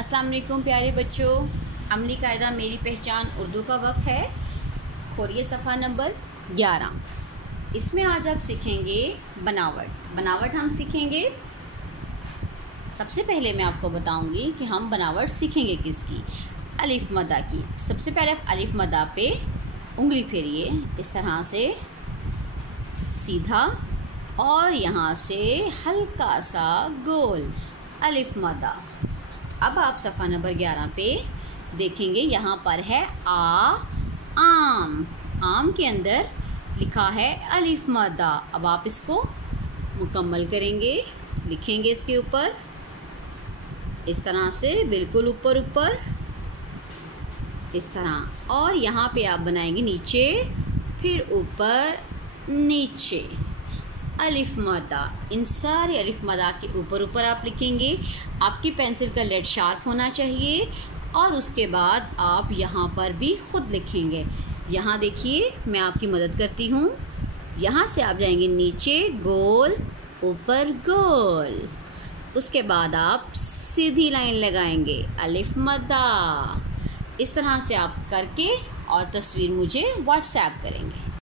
अस्सलाम वालेकुम प्यारे बच्चों, अमली कायदा मेरी पहचान उर्दू का वक्त है। खोलिए सफ़ा नंबर 11। इसमें आज आप सीखेंगे बनावट हम सीखेंगे। सबसे पहले मैं आपको बताऊंगी कि हम बनावट सीखेंगे किसकी, अलिफ मदा की। सबसे पहले आप अलिफ मदा पे उंगली फेरिए इस तरह से सीधा और यहाँ से हल्का सा गोल, अलिफ मदा। अब आप सफ़ा नंबर 11 पे देखेंगे, यहाँ पर है आम के अंदर लिखा है अलिफ मदा। अब आप इसको मुकम्मल करेंगे, लिखेंगे इसके ऊपर इस तरह से, बिल्कुल ऊपर इस तरह। और यहाँ पे आप बनाएंगे नीचे, फिर ऊपर नीचे अलिफ मदा। इन सारे अलिफ मदा के ऊपर आप लिखेंगे। आपकी पेंसिल का लेड शार्प होना चाहिए और उसके बाद आप यहाँ पर भी खुद लिखेंगे। यहाँ देखिए, मैं आपकी मदद करती हूँ। यहाँ से आप जाएंगे नीचे गोल, ऊपर गोल। उसके बाद आप सीधी लाइन लगाएंगे, अलिफ मदा। इस तरह से आप करके और तस्वीर मुझे व्हाट्सएप करेंगे।